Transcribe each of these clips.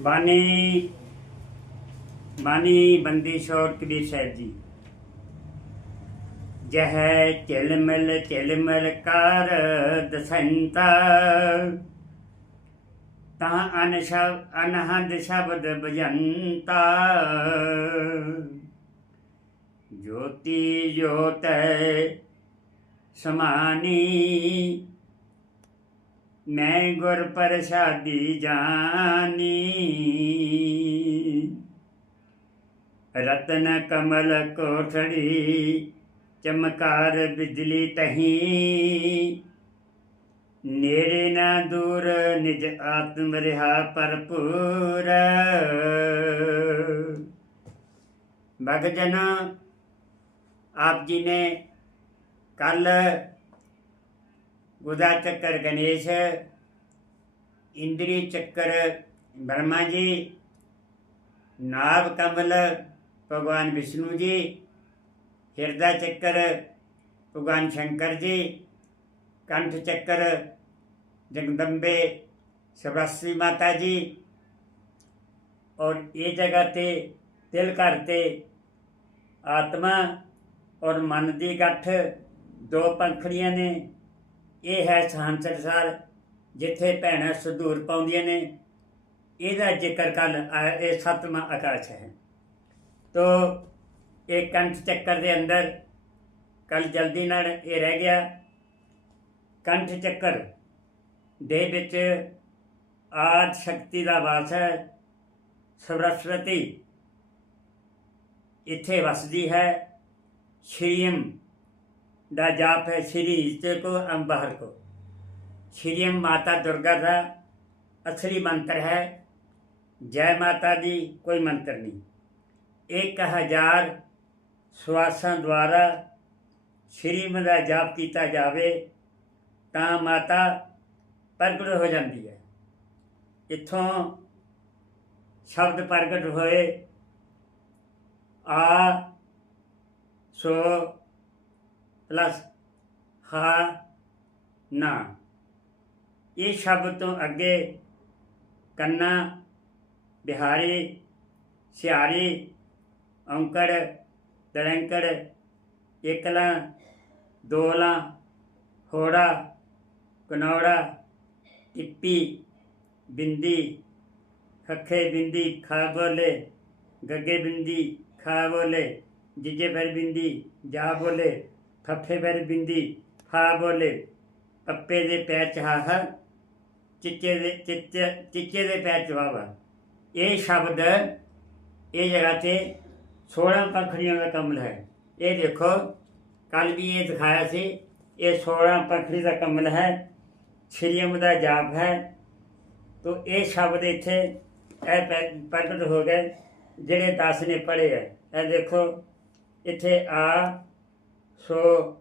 ਬਾਣੀ ਬਾਣੀ ਬੰਦੀ ਸ਼ੋਰ ਕਬੀਰ ਸਾਹਿਬ ਜੀ। ਜਹ ਚਿਲਮਿਲ ਚਿਲਮਿਲ ਕਰ ਦਸੰਤਾ। ਤਾਂ ਅਨ ਸ਼ਬ, ਅਨਹਦ ਸ਼ਬਦ ਬਜੰਤਾ। ਜੋਤੀ ਜੋਤੈ ਸਮਾਨੀ। ਮੈਂ ਗੁਰ ਪ੍ਰਸਾਦੀ ਜਾਨੀ। ਰਤਨ ਕਮਲ ਕੋਠੜੀ, ਚਮਕਾਰ ਬਿਜਲੀ ਤਹੀਂ। ਨੇੜੇ ਨਾ ਦੂਰ, ਨਿਜ ਆਤਮ ਰਿਹਾ ਭਰਪੂਰ। ਭਗਜਨ, ਆਪ ਜੀ ਨੇ ਕੱਲ ਗੁਦਾ ਚੱਕਰ ਗਣੇਸ਼ ਇੰਦਰੀ ਚੱਕਰ ਬ੍ਰਹਮਾ ਜੀ ਨਾਭ ਕਮਲ ਭਗਵਾਨ ਵਿਸ਼ਨੂੰ ਜੀ ਹਿਰਦਾ ਚੱਕਰ ਭਗਵਾਨ ਸ਼ੰਕਰ ਜੀ ਕੰਠ ਚੱਕਰ ਜਗਦੰਬੇ ਸਰਸਵਤੀ ਮਾਤਾ ਜੀ और ये जगह ਤੇ ਤਿਲ ਘਰ ਤੇ ਆਤਮਾ ਔਰ ਮਨ ਦੀ ਗੱਠ ਦੋ ਪੰਖੜੀਆਂ ਨੇ ਇਹ ਹੈ ਸੰਸਾਰ ਜਿੱਥੇ ਭੈਣਾਂ ਸੰਧੂਰ ਪਾਉਂਦੀਆਂ ਨੇ। ਇਹਦਾ ਜ਼ਿਕਰ ਕੱਲ ਇਹ ਸਤਵਾਂ ਆਕਾਸ਼ ਹੈ। ਤੋ ਇਹ ਕੰਠ ਚੱਕਰ ਦੇ ਅੰਦਰ ਕੱਲ ਜਲਦੀ ਨਾਲ ਇਹ ਰਹਿ ਗਿਆ। ਕੰਠ ਚੱਕਰ ਦੇ ਵਿੱਚ ਆਦ ਸ਼ਕਤੀ ਦਾ ਵਾਸ ਹੈ। ਸਰਸਵਤੀ ਇੱਥੇ ਵਸਦੀ ਹੈ। ਸ਼੍ਰੀਮ ਦਾ ਜਾਪ ਹੈ ਸ਼੍ਰੀ ਤੇ ਕੋ ਅਮ ਬਾਹਰ ਕੋ ਸ਼੍ਰੀਮ ਮਾਤਾ ਦੁਰਗਾ ਦਾ ਅਸਲੀ ਮੰਤਰ ਹੈ, ਜੈ ਮਾਤਾ ਦੀ ਕੋਈ ਮੰਤਰ ਨਹੀਂ। 1000 ਸਵਾਸਾਂ ਦੁਆਰਾ ਸ਼੍ਰੀਮ ਦਾ ਜਾਪ ਕੀਤਾ ਜਾਵੇ ਤਾਂ ਮਾਤਾ ਪ੍ਰਗਟ ਹੋ ਜਾਂਦੀ ਹੈ। ਇੱਥੋਂ ਸ਼ਬਦ ਪ੍ਰਗਟ ਹੋਏ, ਆ ਸੋ ਪਲੱਸ ਹਾ ਨਾ। ਇਹ ਸ਼ਬਦ ਤੋਂ ਅੱਗੇ ਕੰਨਾ, ਬਿਹਾਰੀ ਸਿਆਰੀ ਔਂਕੜ ਤਲੰਕੜ ਇਕਲਾ ਦੋਲਾ, ਹੋੜਾ, ਕਨੌੜਾ, ਟਿੱਪੀ, ਬਿੰਦੀ, ਖੱਖੇ ਬਿੰਦੀ, ਖਾ ਬੋਲੇ, ਗੱਗੇ ਬਿੰਦੀ, ਖਾ ਬੋਲੇ, ਜਿਜੇ ਪਰ ਬਿੰਦੀ, ਜਾ ਬੋਲੇ। ਫੱਫੇ ਪਰ ਬਿੰਦੀ ਫਾ ਬੋਲੇ। ਪੱਪੇ ਦੇ ਪੈਰ ਚ ਹਾ ਚਿੱਚੇ ਦੇ ਚਿੱਚੇ ਚਿੱਚੇ ਦੇ ਪੈਰ ਚ ਵਾਵਾ ਇਹ ਸ਼ਬਦ ਇਹ ਜਗ੍ਹਾ ਤੇ 16 ਪੰਖੜੀਆਂ ਦਾ ਕਮਲ ਹੈ। ਇਹ ਦੇਖੋ ਕੱਲ ਵੀ ਇਹ ਦਿਖਾਇਆ ਸੀ, ਇਹ 16 ਪੰਖੜੀ ਦਾ ਕਮਲ ਹੈ ਸ਼੍ਰੀਮ ਦਾ ਜਾਪ ਹੈ। ਤੋ ਇਹ ਸ਼ਬਦ ਇੱਥੇ ਇਹ ਪੈ- ਪ੍ਰਗਟ ਹੋ ਗਏ, ਜਿਹੜੇ 10 ਨੇ ਪੜ੍ਹੇ ਹੈ ਇਹ ਦੇਖੋ, ਇੱਥੇ ਆ ਸੋ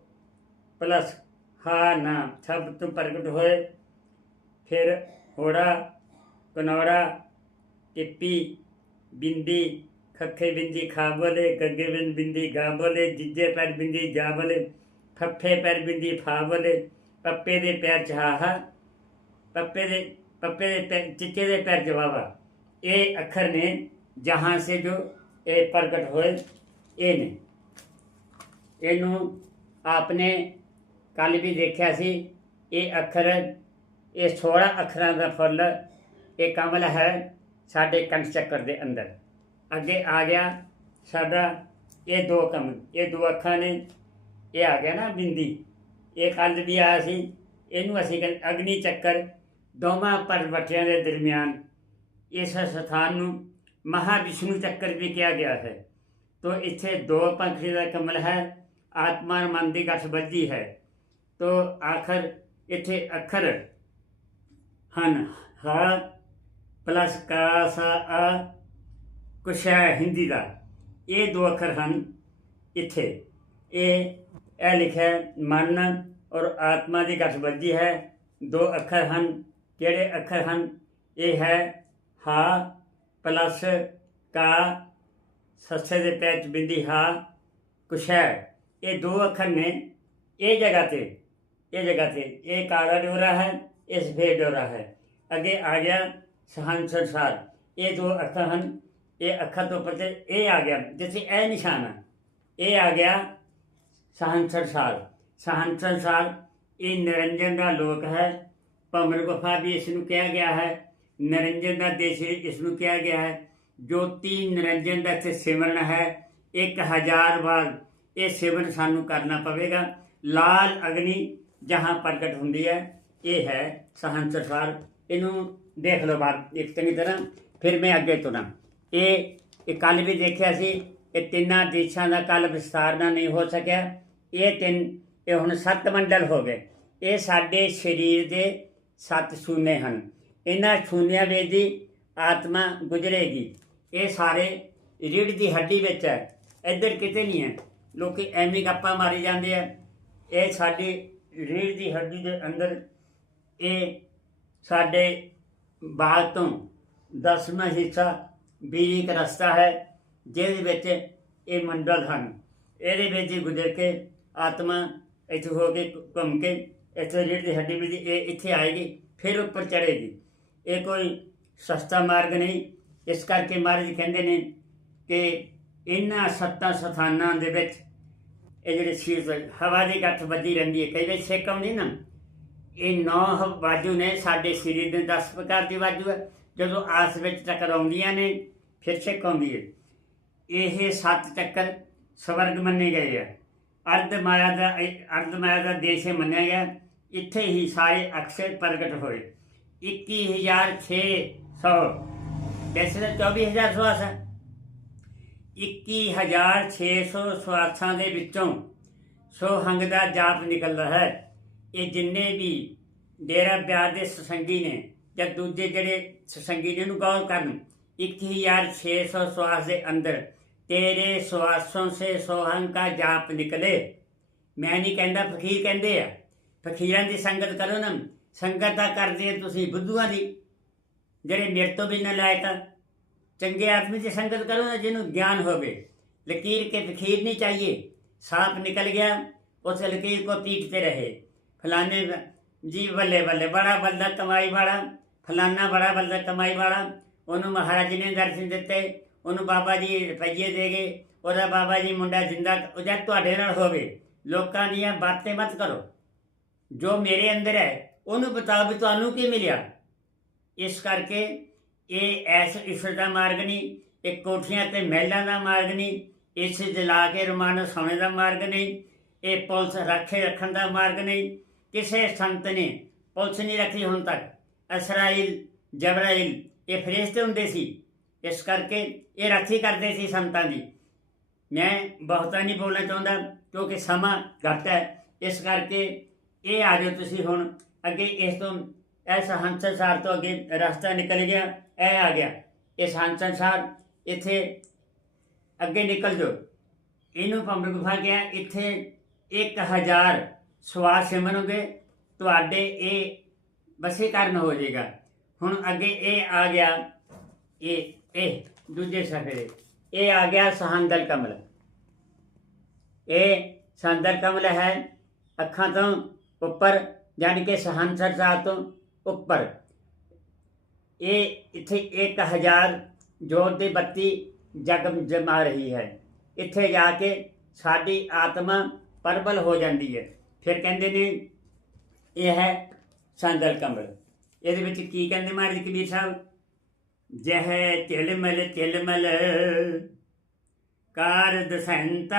ਪਲੱਸ ਹਾ ਨਾ ਸ਼ਬਦ ਤੋਂ ਪ੍ਰਗਟ ਹੋਏ। ਫਿਰ ਹੋੜਾ, ਕਨੌੜਾ, ਟਿੱਪੀ, ਬਿੰਦੀ, ਖੱਖੇ ਬਿੰਦੀ, ਖਾਬਲੇ, ਗੱਗੇ ਬਿੰਦ ਬਿੰਦੀ, ਗਾਬਲੇ, ਜਿੱਜੇ ਪੈਰ ਬਿੰਦੀ, ਜਾਬਲੇ, ਫੱਫੇ ਪੈਰ ਬਿੰਦੀ, ਫਾਬਲੇ, ਪੱਪੇ ਦੇ ਪੈਰ ਚਾਹਾ ਪੱਪੇ ਦੇ ਪੱਪੇ ਦੇ ਚਿੱਚੇ ਦੇ ਪੈਰ ਜਵਾਵਾ ਇਹ ਅੱਖਰ ਨੇ ਜਹਾਂ ਸੇ ਜੋ ਇਹ ਪ੍ਰਗਟ ਹੋਏ, ਇਹ ਨੇ। ਇਹਨੂੰ ਆਪਨੇ ਕੱਲ ਵੀ ਦੇਖਿਆ ਸੀ, ਇਹ ਅੱਖਰ, ਇਹ 16 ਅੱਖਰਾਂ ਦਾ ਫੁੱਲ, ਇਹ ਕਮਲ ਹੈ ਸਾਡੇ ਕੰਠ ਚੱਕਰ ਦੇ ਅੰਦਰ। ਅੱਗੇ ਆ ਗਿਆ ਸਾਡਾ, ਇਹ ਦੋ ਕਮਲ, ਇਹ ਦੋ ਅੱਖਾਂ ਨੇ, ਇਹ ਆ ਗਿਆ ਨਾ ਬਿੰਦੀ। ਇਹ ਕੱਲ ਵੀ ਆਇਆ ਸੀ, ਇਹਨੂੰ ਅਸੀਂ ਕਹਿੰਦੇ ਅਗਨੀ ਚੱਕਰ, ਦੋਵਾਂ ਪਰਵਟਿਆਂ ਦੇ ਦਰਮਿਆਨ। ਇਸ ਸਥਾਨ ਨੂੰ ਮਹਾ ਵਿਸ਼ਨੂੰ ਚੱਕਰ ਵੀ ਕਿਹਾ ਗਿਆ ਹੈ। ਤੋ ਇੱਥੇ ਦੋ ਪੰਖੜੀ ਦਾ ਕਮਲ ਹੈ ਆਤਮਾ ਔਰ ਮਨ ਦੀ ਗੱਠ ਬੱਝੀ ਹੈ। ਤੋ ਆਖਰ ਇੱਥੇ ਅੱਖਰ ਹਨ। ਹ ਪਲਸ ਕਾ ਸਾ ਆ ਕੁਛ ਹੈ ਹਿੰਦੀ ਦਾ। ਇਹ ਦੋ ਅੱਖਰ ਹਨ ਇੱਥੇ। ਇਹ ਇਹ ਲਿਖਿਆ ਹੈ, ਮਨ ਔਰ ਆਤਮਾ ਦੀ ਗੱਠ ਹੈ। ਦੋ ਅੱਖਰ ਹਨ। ਕਿਹੜੇ ਅੱਖਰ ਹਨ? ਇਹ ਹੈ ਹਾ ਪਲਸ ਕਾ। ਸੱਸੇ ਦੇ ਪੈਰ ਚ ਬਿੰਦੀ ਹਾ। ਕੁਸ਼ੈ ਇਹ ਦੋ ਅੱਖਰ ਨੇ ਇਹ ਜਗ੍ਹਾ ਤੇ ਇਹ ਜਗ੍ਹਾ ਤੇ ਇਹ ਕਾਲਾ ਡੋਰਾ ਹੈ ਇਸ ਫੇਰ ਡੋਰਾ ਹੈ ਅੱਗੇ ਆ ਗਿਆ ਸਹਨ ਸੰਸਾਰ ਇਹ ਦੋ ਅੱਖਾਂ ਹਨ ਇਹ ਅੱਖਾਂ ਤੋਂ ਉੱਪਰ ਤੇ ਇਹ ਆ ਗਿਆ ਜਿੱਥੇ ਇਹ ਨਿਸ਼ਾਨ ਹੈ ਇਹ ਆ ਗਿਆ ਸਹੰਸਰ ਸਾਲ ਸਹੰਸਰ ਸਾਲ ਇਹ ਨਿਰੰਜਨ ਦਾ ਲੋਕ ਹੈ ਭੰਮਰ ਗੁਫਾ ਵੀ ਇਸ ਨੂੰ ਕਿਹਾ ਗਿਆ ਹੈ ਨਿਰੰਜਨ ਦਾ ਦੇਸ਼ ਇਸ ਨੂੰ ਕਿਹਾ ਗਿਆ ਹੈ ਜੋਤੀ ਨਿਰੰਜਨ ਦਾ ਇੱਥੇ ਸਿਮਰਨ ਹੈ 1000 ਵਾਰ ਇਹ ਸੇਵਨ ਸਾਨੂੰ ਕਰਨਾ ਪਵੇਗਾ। ਲਾਲ ਅਗਨੀ ਜਹਾਂ ਪ੍ਰਗਟ ਹੁੰਦੀ ਹੈ। ਇਹ ਹੈ ਸਹੰਸਰ ਸਾਲ ਇਹਨੂੰ ਦੇਖ ਲਓ ਬਾਅਦ ਇੱਕ ਚੰਗੀ ਤਰ੍ਹਾਂ। ਫਿਰ ਮੈਂ ਅੱਗੇ ਤੁਰਾਂ। ਇਹ ਇਹ ਕੱਲ ਵੀ ਦੇਖਿਆ ਸੀ। ਇਹ ਤਿੰਨਾਂ ਦੇਸ਼ਾਂ ਦਾ ਕੱਲ ਵਿਸਤਾਰ ਨਾਲ ਨਹੀਂ ਹੋ ਸਕਿਆ। ਇਹ ਤਿੰਨ, ਇਹ ਹੁਣ ਸੱਤ ਮੰਡਲ ਹੋ ਗਏ। ਇਹ ਸਾਡੇ ਸਰੀਰ ਦੇ ਸੱਤ ਸ਼ੂਨੇ ਹਨ। ਇਹਨਾਂ ਸ਼ੂਨਿਆਂ ਵਿੱਚ ਦੀ ਆਤਮਾ ਗੁਜਰੇਗੀ। ਇਹ ਸਾਰੇ ਰੀੜ ਦੀ ਹੱਡੀ ਵਿੱਚ ਹੈ। ਇੱਧਰ ਕਿਤੇ ਨਹੀਂ ਹੈ। ਲੋਕੀ ਐਵੇਂ ਗੱਪਾਂ ਮਾਰੀ ਜਾਂਦੇ ਆ। ਇਹ ਸਾਡੀ ਰੀੜ ਦੀ ਹੱਡੀ ਦੇ ਅੰਦਰ ਇਹ ਸਾਡੇ ਬਾਲ ਤੋਂ ਦਸਵਾਂ ਹਿੱਸਾ ਬੀਕ ਰਸਤਾ ਹੈ, ਜਿਹਦੇ ਵਿੱਚ ਇਹ ਮੰਡਲ ਹਨ। ਇਹਦੇ ਵਿੱਚ ਗੁਜ਼ਰ ਕੇ ਆਤਮਾ ਇੱਥੇ ਹੋ ਕੇ ਘੁੰਮ ਕੇ ਇੱਥੇ ਰੀੜ ਦੀ ਹੱਡੀ ਵਿੱਚ ਇਹ ਇੱਥੇ ਆਏਗੀ, ਫਿਰ ਉੱਪਰ ਚੜ੍ਹੇਗੀ। ਇਹ ਕੋਈ ਸਸਤਾ ਮਾਰਗ ਨਹੀਂ। ਇਸ ਕਰਕੇ ਮਹਾਰਾਜ ਕਹਿੰਦੇ ਨੇ ਕਿ ਇਹਨਾਂ ਸੱਤਾਂ ਸਥਾਨਾਂ ਦੇ ਵਿੱਚ ਇਹ ਜਿਹੜੇ ਸੀਰ ਹਵਾ ਦੀ ਗੱਠ ਵੱਜੀ ਰਹਿੰਦੀ ਹੈ, ਕਈ ਵਾਰ ਛਿੱਕ ਆਉਂਦੀ ਨਾ, ਇਹ ਨੌ ਬਾਜੂ ਨੇ, ਸਾਡੇ ਸਰੀਰ ਦੇ 10 ਪ੍ਰਕਾਰ ਦੀ ਬਾਜੂ ਹੈ, ਜਦੋਂ ਆਸ ਵਿੱਚ ਟਕਰਾਉਂਦੀਆਂ ਨੇ, ਫਿਰ ਛਿੱਕ ਆਉਂਦੀ ਹੈ। ਇਹ ਸੱਤ ਚੱਕਰ ਸਵਰਗ ਮੰਨੇ ਗਏ ਆ। ਅਰਧ ਮਾਇਆ ਦਾ, ਅਰਧ ਮਾਇਆ ਦਾ ਦੇਸ਼ ਮੰਨਿਆ ਗਿਆ, ਇੱਥੇ ਹੀ ਸਾਰੇ ਅਕਸ਼ਰ ਪ੍ਰਗਟ ਹੋਏ। 21600 ਵੈਸੇ ਤਾਂ 24000 ਸਵਾਸ ਹੈ 21600 ਸਵਾਸਾਂ ਦੇ ਵਿੱਚੋਂ ਸੋਹੰਗ ਦਾ ਜਾਪ ਨਿਕਲਦਾ ਹੈ। ਇਹ ਜਿੰਨੇ ਵੀ ਡੇਰਾ ਬਿਆਰ ਦੇ ਸਸੰਗੀ ਨੇ ਜਾਂ ਦੂਜੇ ਜਿਹੜੇ ਸਸੰਗੀ ਨੇ ਉਹਨੂੰ ਗੌਰ ਕਰਨ 1600 ਸਵਾਸ ਦੇ ਅੰਦਰ ਤੇਰੇ ਸਵਾਸੋਂ ਸੇ ਸੋਹੰਗ ਦਾ ਜਾਪ ਨਿਕਲੇ। ਮੈਂ ਨਹੀਂ ਕਹਿੰਦਾ ਫਕੀਰ ਕਹਿੰਦੇ ਆ। ਫਕੀਰਾਂ ਦੀ ਸੰਗਤ ਕਰੋ ਨਾ। ਸੰਗਤ ਤਾਂ ਕਰਦੇ ਤੁਸੀਂ, ਬੁੱਧੂਆਂ ਦੀ। ਜਿਹੜੇ ਮੇਰੇ ਤੋਂ ਬਿਨਾਂ ਨਲਾਇਕ ਆ। चंगे आदमी से संगत करो ना जिन्हों ज्ञान हो गए। लकीर के तो फकीर नहीं चाहिए। सांप निकल गया, उस लकीर को पीटते रहे। फलाने जी बल्ले बल्ले, बड़ा बल्ला कमाई बाड़ा, फलाना बड़ा बल्ला कमाई बाड़ा। उन्होंने महाराज ने दर्शन दिते उन्होंने बाबा जी रुपये दे गए और बाबा जी मुंडा ज़िंदा जब थोड़े न हो गए। लोगों दिया बातें मत करो। जो मेरे अंदर है उन्होंने बताओ भी तो कि मिलया इस करके ਇਹ ਐਸ ਈਸ਼ਵਰ ਦਾ ਮਾਰਗ ਨਹੀਂ, ਇਹ ਕੋਠੀਆਂ ਤੇ ਮਹਿਲਾਂ ਦਾ ਮਾਰਗ ਨਹੀਂ, ਇਸ ਜਲਾ ਕੇ ਰਮਾਨ ਸੋਨੇ ਦਾ ਮਾਰਗ ਨਹੀਂ, ਇਹ ਪੁਲਿਸ ਰੱਖੇ ਰੱਖਣ ਦਾ ਮਾਰਗ ਨਹੀਂ, ਕਿਸੇ ਸੰਤ ਨੇ ਪੁਲਿਸ ਨਹੀਂ ਰੱਖੀ ਹੁਣ ਤੱਕ। ਅਸਰਾਇਲ ਜਬਰਾਇਲ ਇਹ ਫਰਿਸ਼ਤੇ ਹੁੰਦੇ ਸੀ। ਇਸ ਕਰਕੇ ਇਹ ਰਾਖੀ ਕਰਦੇ ਸੀ ਸੰਤਾਂ ਦੀ। ਮੈਂ ਬਹੁਤਾ ਨਹੀਂ ਬੋਲਣਾ ਚਾਹੁੰਦਾ, ਕਿਉਂਕਿ ਸਮਾਂ ਘੱਟ ਹੈ। ਇਸ ਕਰਕੇ ਇਹ ਆ ਜਾਓ ਤੁਸੀਂ ਹੁਣ। ਅੱਗੇ ਇਸ ਤੋਂ ਐਸਾ ਹੰਸਸਾਰ ਤੋਂ ਅੱਗੇ ਰਸਤਾ ਨਿਕਲ ਗਿਆ। ਇਹ ਆ ਗਿਆ। ਇਹ ਇਸ ਸਾਹਿਬ, ਇੱਥੇ ਅੱਗੇ ਨਿਕਲ ਜਾਓ। ਇਹਨੂੰ ਪੰਬਰ ਗੁਫਾ ਕਿਹਾ, ਇੱਥੇ 1000 ਸਵਾਸ ਸਿਮਰੋਗੇ ਤੁਹਾਡੇ ਇਹ ਵਸੀਕਰਨ ਹੋ ਜਾਏਗਾ। ਹੁਣ ਅੱਗੇ ਇਹ ਆ ਗਿਆ, ਇਹ ਇਹ ਦੂਜੇ ਸਫਰੇ। ਇਹ ਆ ਗਿਆ ਸਹੰਦਲ ਕਮਲ। ਇਹ ਸੰਦਰ ਕਮਲ ਹੈ ਅੱਖਾਂ ਤੋਂ ਉੱਪਰ, ਜਾਣੀ ਕਿ ਸਹੰਸਰ ਸਾਹਿਬ ਤੋਂ ਉੱਪਰ। ਇਹ ਇੱਥੇ 1000 ਜੋਤ ਦੀ ਬੱਤੀ ਜਗਮ ਜਮਾ ਰਹੀ ਹੈ। ਇੱਥੇ ਜਾ ਕੇ ਸਾਡੀ ਆਤਮਾ ਪਰਬਲ ਹੋ ਜਾਂਦੀ ਹੈ। ਫਿਰ ਕਹਿੰਦੇ ਨੇ, ਇਹ ਹੈ ਸੰਦਲ ਕਮਲ। ਇਹਦੇ ਵਿੱਚ ਕੀ ਕਹਿੰਦੇ ਮਹਾਰਾਜ ਕਬੀਰ ਸਾਹਿਬ? ਜਹ ਤਿਲਮਲ ਤਿਲਮਲ ਕਾਰ ਦਸੰਤ।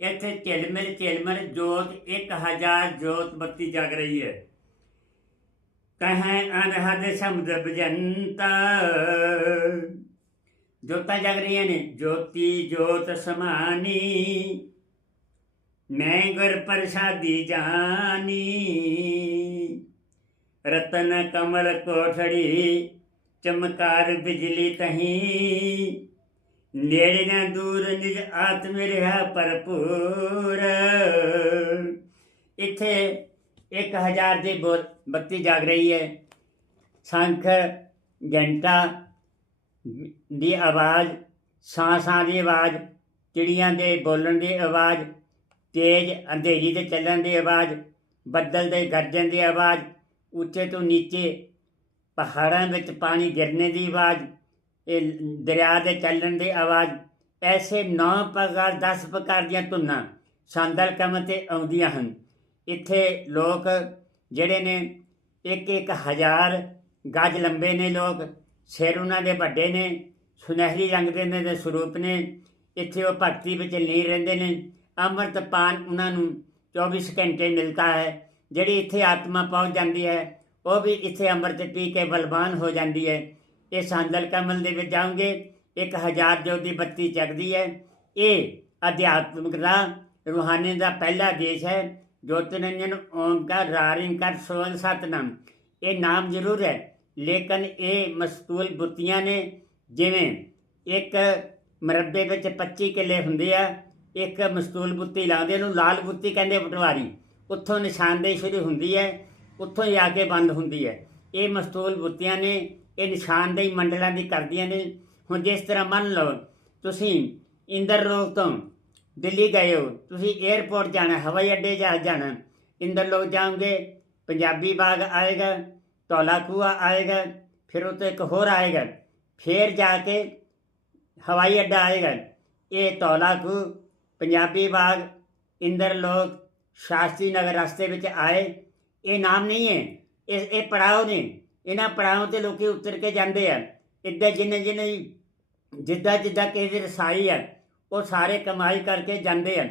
ਇੱਥੇ ਤਿਲਮਲ ਤਿਲਮਲ ਜੋਤ 1000 ਜੋਤ ਬੱਤੀ ਜਗ ਰਹੀ ਹੈ। ਕਹੈ ਅਨਹਦ ਸ਼ਬਦ ਬਜੰਤ। ਜੋਤਾਂ ਜਗ ਰਹੀਆਂ ਨੇ, ਜੋਤੀ ਜੋਤ ਸਮਾਨੀ। ਮੈਂ ਗੁਰ ਪ੍ਰਸਾਦੀ ਜਾਨੀ। ਰਤਨ ਕਮਲ ਕੋਠੜੀ, ਚਮਕਾਰ ਬਿਜਲੀ ਤਹੀਂ। ਨੇੜੇ ਨਾ ਦੂਰ ਨਿਜ ਆਤਮ ਰਿਹਾ ਭਰਪੂਰ। ਇੱਥੇ 1000 ਦੀ ਬੋ- ਬੱਤੀ ਜਾਗ ਰਹੀ ਹੈ। ਸ਼ੰਖ ਘੰਟਾ ਦੀ ਆਵਾਜ਼ ਸਾਂ-ਸਾਂ ਦੀ ਆਵਾਜ਼, ਚਿੜੀਆਂ ਦੇ ਬੋਲਣ ਦੀ ਆਵਾਜ਼, ਤੇਜ਼ ਅੰਧੇਰੀ ਦੇ ਚੱਲਣ ਦੀ ਆਵਾਜ਼, ਬੱਦਲ ਦੇ ਗਰਜਣ ਦੀ ਆਵਾਜ਼, ਉੱਚੇ ਤੋਂ ਨੀਚੇ ਪਹਾੜਾਂ ਵਿੱਚ ਪਾਣੀ ਗਿਰਨੇ ਦੀ ਆਵਾਜ਼, ਇਹ ਦਰਿਆ ਦੇ ਚੱਲਣ ਦੀ ਆਵਾਜ਼, ਐਸੇ 9 ਪ੍ਰਕਾਰ 10 ਪ੍ਰਕਾਰ ਦੀਆਂ ਧੁਨਾਂ, ਸੰਦਲ ਕਮ ਤੇ ਆਉਂਦੀਆਂ ਹਨ। ਇੱਥੇ ਲੋਕ ਜਿਹੜੇ ਨੇ ਇੱਕ ਇੱਕ ਹਜ਼ਾਰ ਗੱਜ ਲੰਬੇ ਨੇ ਲੋਕ, ਸਿਰ ਉਹਨਾਂ ਦੇ ਵੱਡੇ ਨੇ, ਸੁਨਹਿਰੀ ਰੰਗ ਦੇ ਨੇ ਦੇ ਸਰੂਪ ਨੇ, ਇੱਥੇ ਉਹ ਭਗਤੀ ਵਿੱਚ ਲੀਨ ਰਹਿੰਦੇ ਨੇ। ਅੰਮ੍ਰਿਤ ਪਾਨ ਉਹਨਾਂ ਨੂੰ 24 ਘੰਟੇ ਮਿਲਦਾ ਹੈ, ਜਿਹੜੀ ਇੱਥੇ ਆਤਮਾ ਪਹੁੰਚ ਜਾਂਦੀ ਹੈ, ਉਹ ਵੀ ਇੱਥੇ ਅੰਮ੍ਰਿਤ ਪੀ ਕੇ ਬਲਵਾਨ ਹੋ ਜਾਂਦੀ ਹੈ। ਇਹ ਸਾਂਦਲ ਕਮਲ ਦੇ ਵਿੱਚ ਜਾਓਗੇ, ਇੱਕ ਹਜ਼ਾਰ ਜੋਤੀ ਬੱਤੀ ਚੱਕਦੀ ਹੈ। ਇਹ ਅਧਿਆਤਮਿਕ ਦਾ ਰੂਹਾਨੀ ਦਾ ਪਹਿਲਾ ਦੇਸ਼ ਹੈ। ਜੋਤਿਰੰਜਨ ਓਮਕਾਰ ਰਾਰਿੰਕਾਰ ਸੋਨ ਸਤਨਾਮ। ਇਹ ਨਾਮ ਜ਼ਰੂਰ ਹੈ। ਲੇਕਿਨ ਇਹ ਮਸਤੂਲ ਬੁੱਤੀਆਂ ਨੇ, ਜਿਵੇਂ ਇੱਕ ਮਰੱਬੇ ਵਿੱਚ 25 ਕਿੱਲੇ ਹੁੰਦੇ ਆ, ਇੱਕ ਮਸਤੂਲ ਬੁੱਤੀ ਲਾਉਂਦੇ ਨੂੰ ਲਾਲ ਬੁੱਤੀ ਕਹਿੰਦੇ ਪਟਵਾਰੀ। ਉੱਥੋਂ ਨਿਸ਼ਾਨਦੇਹੀ ਸ਼ੁਰੂ ਹੁੰਦੀ ਹੈ, ਉੱਥੋਂ ਹੀ ਆ ਕੇ ਬੰਦ ਹੁੰਦੀ ਹੈ। ਇਹ ਮਸਤੂਲ ਬੁੱਤੀਆਂ ਨੇ, ਇਹ ਨਿਸ਼ਾਨਦੇਹੀ ਮੰਡਲਾਂ ਦੀ ਕਰਦੀਆਂ ਨੇ। ਹੁਣ ਜਿਸ ਤਰ੍ਹਾਂ ਮੰਨ ਲਓ, ਤੁਸੀਂ ਇੰਦਰ ਰੋਗ ਤੋਂ ਦਿੱਲੀ ਗਏ ਹੋ, ਤੁਸੀਂ 에ਅਰਪੋਰਟ ਜਾਣਾ, ਹਵਾਈ ਅੱਡੇ ਜਾ ਜਾਣਾ। ਇੰਦਰ ਲੋਕ ਜਾਓਗੇ ਪੰਜਾਬੀ ਬਾਗ ਆਏਗਾ, ਧੌਲਾ ਕੂਆ ਆਏਗਾ, ਫਿਰ ਉੱਤੇ ਇੱਕ ਹੋਰ ਆਏਗਾ, ਫਿਰ ਜਾ ਕੇ ਹਵਾਈ ਅੱਡਾ ਆਏਗਾ। ਇਹ ਧੌਲਾ ਕੂ ਪੰਜਾਬੀ ਬਾਗ, ਇੰਦਰ ਲੋਕ ਸ਼ਾਸਤਰੀ ਨਗਰ ਰਸਤੇ ਵਿੱਚ ਆਏ। ਇਹ ਨਾਮ ਨਹੀਂ ਹੈ, ਇਹ ਇਹ ਪੜਾਓ ਨੇ। ਇਹਨਾਂ ਪੜਾਓ ਤੇ ਲੋਕੀ ਉਤਰ ਕੇ ਜਾਂਦੇ ਆ। ਇੱਦਾਂ ਜਿੰਨੇ ਜਿੰਨੇ ਜਿੱਦਾਂ ਜਿੱਦਾਂ ਕਿਸੇ ਦੀ ਰਸਾਈ ਹੈ ਉਹ ਸਾਰੇ ਕਮਾਈ ਕਰਕੇ ਜਾਂਦੇ ਹਨ।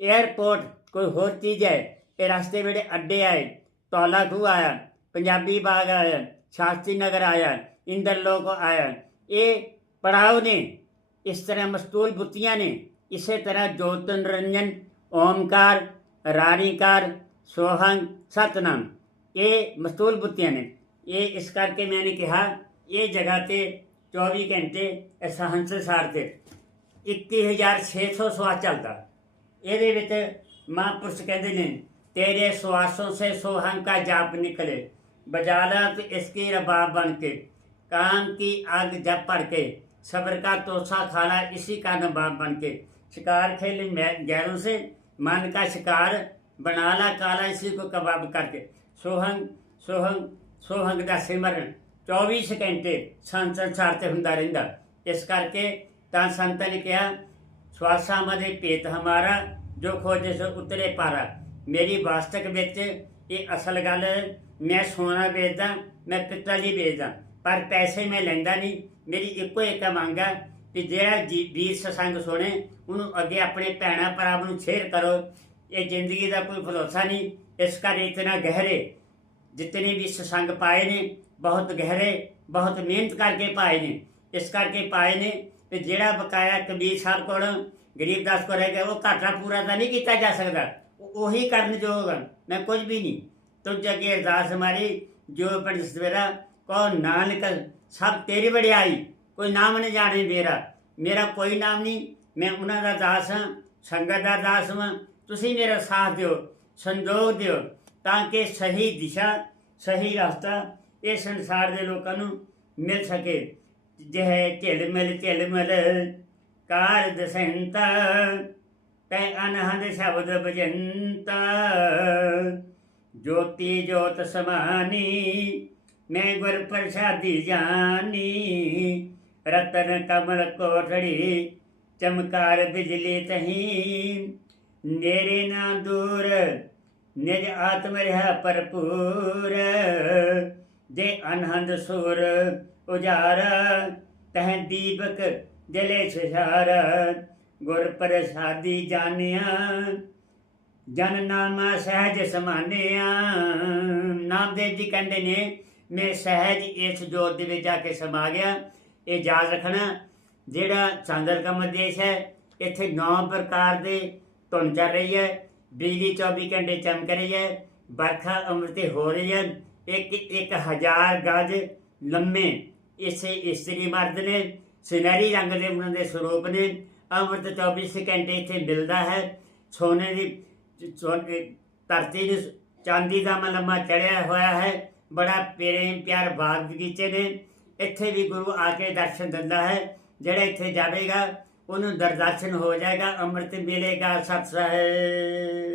에ਅਰਪੋਰਟ ਕੋਈ ਹੋਰ ਚੀਜ਼ ਹੈ? ਇਹ ਰਸਤੇ ਵੇੜੇ ਅੱਡੇ ਆਏ, ਟੋਲਾ ਖੂ ਆਇਆ, ਪੰਜਾਬੀ ਬਾਗ ਆਇਆ, ਸ਼ਾਸਤਰੀ ਨਗਰ ਆਇਆ, ਇੰਦਰ ਇੰਦਰਲੋਕ ਆਇਆ। ਇਹ ਪੜਾਅ ਨੇ, ਇਸ ਤਰ੍ਹਾਂ ਮਸਤੂਲ ਬੁੱਤੀਆਂ ਨੇ। ਇਸੇ ਤਰ੍ਹਾਂ ਜੋਤ ਨਿਰੰਜਨ ਓਮਕਾਰ ਰਾਰੀਕਾਰ ਸੋਹੰਗ, ਸਤਨਾਮ, ਇਹ ਮਸਤੂਲ ਬੁੱਤੀਆਂ ਨੇ। ਇਹ ਇਸ ਕਰਕੇ ਮੈਂ ਕਿਹਾ, ਇਹ ਜਗ੍ਹਾ ਤੇ 24 ਘੰਟੇ ਇਸ ਹੰਸਸਾਰ ਤੇ 21600 ਸਵਾਸ ਚੱਲਦਾ ਇਹਦੇ ਵਿੱਚ ਮਹਾਂਪੁਰਸ਼ ਕਹਿੰਦੇ ਨੇ ਤੇਰੇ ਸਵਾਸੋਂ ਸੇ ਸੋਹੰਗ का जाप निकले बजाला तो इसकी रबाब बन के काम की आग जब पड़ के सब्र का तोसा खाला इसी का नवाब बन के शिकार खेले मै- गैरों से मन का शिकार बना ला काला इसी को कबाब करके सोहंग सोहंग ਸੋਹੰਗ ਦਾ ਸਿਮਰਨ 24 ਘੰਟੇ ਸੰਤ ਸੰਸਾਰ ਤੇ ਹੁੰਦਾ ਰਹਿੰਦਾ ਇਸ ਕਰਕੇ ਤਾਂ ਸੰਤਾਂ ਨੇ ਕਿਹਾ ਸਵਾਸਾਂ ਮਦੇ ਭੇਤ ਹਮਾਰਾ ਜੋ ਖੋਜੇ ਸੋ ਉਤਰੇ ਪਾਰਾ। ਮੇਰੀ ਵਾਸਤਕ ਵਿੱਚ ਇਹ ਅਸਲ ਗੱਲ ਹੈ, ਮੈਂ ਸੋਨਾ ਵੇਚਦਾ ਮੈਂ ਪਿੱਤਲ ਹੀ ਵੇਚਦਾ ਪਰ ਪੈਸੇ ਮੈਂ ਲੈਂਦਾ ਨਹੀਂ। ਮੇਰੀ ਇੱਕੋ ਇੱਕ ਮੰਗ ਹੈ ਕਿ ਜਿਹੜਾ ਜੀ ਵੀਰ ਸਤਸੰਗ ਸੁਣੇ ਉਹਨੂੰ ਅੱਗੇ ਆਪਣੇ ਭੈਣਾਂ ਭਰਾਵਾਂ ਨੂੰ ਸ਼ੇਅਰ ਕਰੋ। ਇਹ ਜ਼ਿੰਦਗੀ ਦਾ ਕੋਈ ਭਰੋਸਾ ਨਹੀਂ। ਇਸ ਕਰ ਇਤਨਾ ਗਹਿਰੇ ਜਿਤਨੇ ਵੀ ਸਤਸੰਗ ਪਾਏ ਨੇ ਬਹੁਤ ਗਹਿਰੇ ਬਹੁਤ ਮਿਹਨਤ ਕਰਕੇ ਪਾਏ ਨੇ। ਇਸ ਕਰਕੇ ਪਾਏ ਨੇ ਤੇ ਜਿਹੜਾ ਬਕਾਇਆ ਕਬੀਰ ਸਾਹਿਬ ਕੋਲ ਗਰੀਬਦਾਸ ਕੋਲ ਰਹਿ ਗਿਆ ਉਹ ਘਾਟਾ ਪੂਰਾ ਤਾਂ ਨਹੀਂ ਕੀਤਾ ਜਾ ਸਕਦਾ। ਉਹੀ ਕਰਨ ਯੋਗ ਹਨ। ਮੈਂ ਕੁਝ ਵੀ ਨਹੀਂ। ਤੁਝ ਅੱਗੇ ਅਰਦਾਸ ਹਮਾਰੀ ਜੋ ਪਿੰਡ ਸਵੇਰਾ ਕੋ ਨਾਨਕ, ਸਭ ਤੇਰੀ ਵਡਿਆਈ ਕੋਈ ਨਾਮ ਨਹੀਂ ਜਾਣੇ ਮੇਰਾ। ਮੇਰਾ ਕੋਈ ਨਾਮ ਨਹੀਂ। ਮੈਂ ਉਹਨਾਂ ਦਾ ਦਾਸ ਹਾਂ, ਸੰਗਤ ਦਾ ਦਾਸ ਹਾਂ। ਤੁਸੀਂ ਮੇਰਾ ਸਾਥ ਦਿਓ, ਸੰਜੋਗ ਦਿਓ, ਤਾਂ ਕਿ ਸਹੀ ਦਿਸ਼ਾ, ਸਹੀ ਰਸਤਾ ਇਹ ਸੰਸਾਰ ਦੇ ਲੋਕਾਂ ਨੂੰ ਮਿਲ ਸਕੇ। ਜਹ ਝਿਲ ਮਿਲ ਕਾਰ ਦਸੰਤਾ ਤੈ ਅਨਹਦ ਸ਼ਬਦ ਭਜੰਤਾ ਜੋਤੀ ਜੋਤ ਸਮਾਨੀ, ਮੈਂ ਗੁਰ ਪ੍ਰਸਾਦੀ ਜਾਨੀ। ਰਤਨ ਕਮਲ ਕੋਠੜੀ, ਚਮਕਾਰ ਬਿਜਲੀ ਤਹੀਂ। ਨੇਰੇ ਨਾ ਦੂਰ, ਨਿਜ ਆਤਮ ਰਿਹਾ ਭਰਪੂਰ। ਜੇ ਅਨਹੰਦ ਸੂਰ ਉਜਾਰ, ਤਹ ਦੀਪਕ ਜਲੇ ਛਾਰ ਗੁਰ ਪ੍ਰਸਾਦੀ ਜਾਣਿਆ, ਜਨ ਨਾਮਾ ਸਹਿਜ ਸਮਾਨਿਆ। ਨਾਮਦੇਵ ਜੀ ਕਹਿੰਦੇ ਨੇ, ਮੈਂ ਸਹਿਜ ਇਸ ਜੋਤ ਦੇ ਵਿੱਚ ਜਾ ਕੇ ਸਮਾ ਗਿਆ। ਇਹ ਯਾਦ ਰੱਖਣਾ, ਜਿਹੜਾ ਚੰਦਰ ਕਾ ਦੇਸ਼ ਹੈ, ਇੱਥੇ ਨੌ ਪ੍ਰਕਾਰ ਦੇ ਧੁਨ ਚੱਲ ਰਹੀ ਹੈ। ਬਿਜਲੀ 24 ਘੰਟੇ ਚਮਕ ਰਹੀ ਹੈ। ਬਰਖਾ ਅੰਮ੍ਰਿਤ ਹੋ ਰਹੀ ਹੈ। ਇੱਕ ਇੱਕ ਹਜ਼ਾਰ ਗਜ ਲੰਮੇ ਇਸੇ ਇਸਤਰੀ ਮਰਦ ਨੇ, ਸੁਨਹਿਰੀ ਰੰਗ ਦੇ ਉਹਨਾਂ ਦੇ ਸਰੂਪ ਨੇ। ਅੰਮ੍ਰਿਤ 24 ਘੰਟੇ ਇੱਥੇ ਮਿਲਦਾ ਹੈ। ਸੋਨੇ ਦੀ ਧਰਤੀ ਨੂੰ ਚਾਂਦੀ ਦਾ ਮਲਮਾ ਚੜਿਆ ਹੋਇਆ ਹੈ। ਬੜਾ ਪ੍ਰੇਮ ਪਿਆਰ ਬਾਗ ਬਗੀਚੇ ਨੇ। ਇੱਥੇ ਵੀ ਗੁਰੂ ਆ ਕੇ ਦਰਸ਼ਨ ਦਿੰਦਾ ਹੈ। ਜਿਹੜਾ ਇੱਥੇ ਜਾਵੇਗਾ, ਉਹਨੂੰ ਦਰਦਰਸ਼ਨ ਹੋ ਜਾਏਗਾ। ਅੰਮ੍ਰਿਤ ਮਿਲੇਗਾ। ਸਤ ਸਾਹਿਬ